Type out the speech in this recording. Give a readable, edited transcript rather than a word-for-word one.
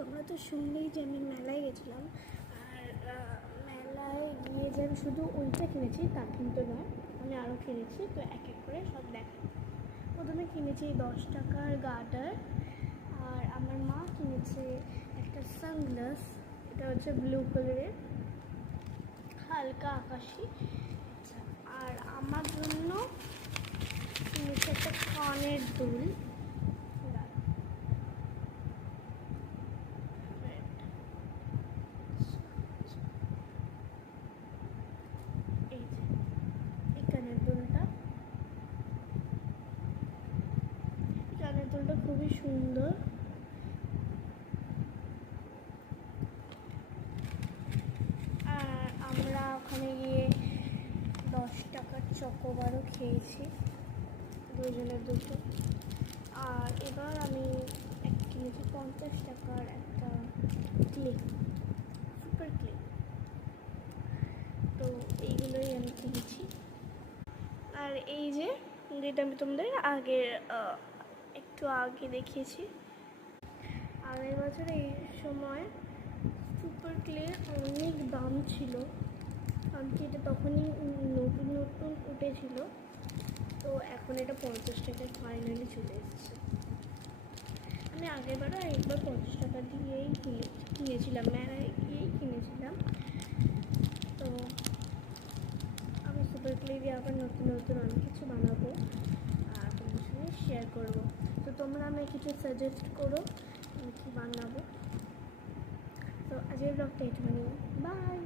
তোমরা তো শুনলেই যে আমি মেলায় গেছিলাম। আর মেলায় গিয়ে যে আমি শুধু ওইটা কিনেছি তা কিন্তু নয়, আমি আরও কিনেছি। তো এক এক করে সব দেখা। প্রথমে কিনেছি 10 টাকার গার্ডার, আর আমার মা কিনেছে একটা সানগ্লাস। এটা হচ্ছে ব্লু কালারের, হালকা আকাশি। আর আমার জন্য কিনেছে একটা কানের দুল। এই যে এই কানের দুলটা খুবই সুন্দর। আর আমরা ওখানে গিয়ে 10 টাকার চকোবারও খেয়েছি, দুজনের দুটো। আর এবার আমি কিনেছি 50 টাকার একটা ক্লিপ, সুপার ক্লিপ। তো এইগুলোই আমি কিনেছি। আর এই যে যেটা আমি তোমাদের একটু আগে দেখিয়েছি, আগের বছর এই সময় সুপার ক্লের অনেক দাম ছিল, কারণ কি এটা তখনই নতুন নতুন উঠেছিল। তো এখন এটা 50 টাকায় ফাইনালি চলে এসেছে। আমি আগেরবারও একবার 50 টাকা দিয়েই কিনেছিলাম, মেলায় গিয়েই কিনেছিলাম। তো আমি সুপার ক্লে দিয়ে আবার নতুন নতুন অনেক কিছু বানাবো আর তোমাদের সঙ্গে শেয়ার করবো। তো তোমরা আমায় কিছু সাজেস্ট করো আমি কী বানাবো। তো আজকের ব্লগটা একটু বানাবো। বাই।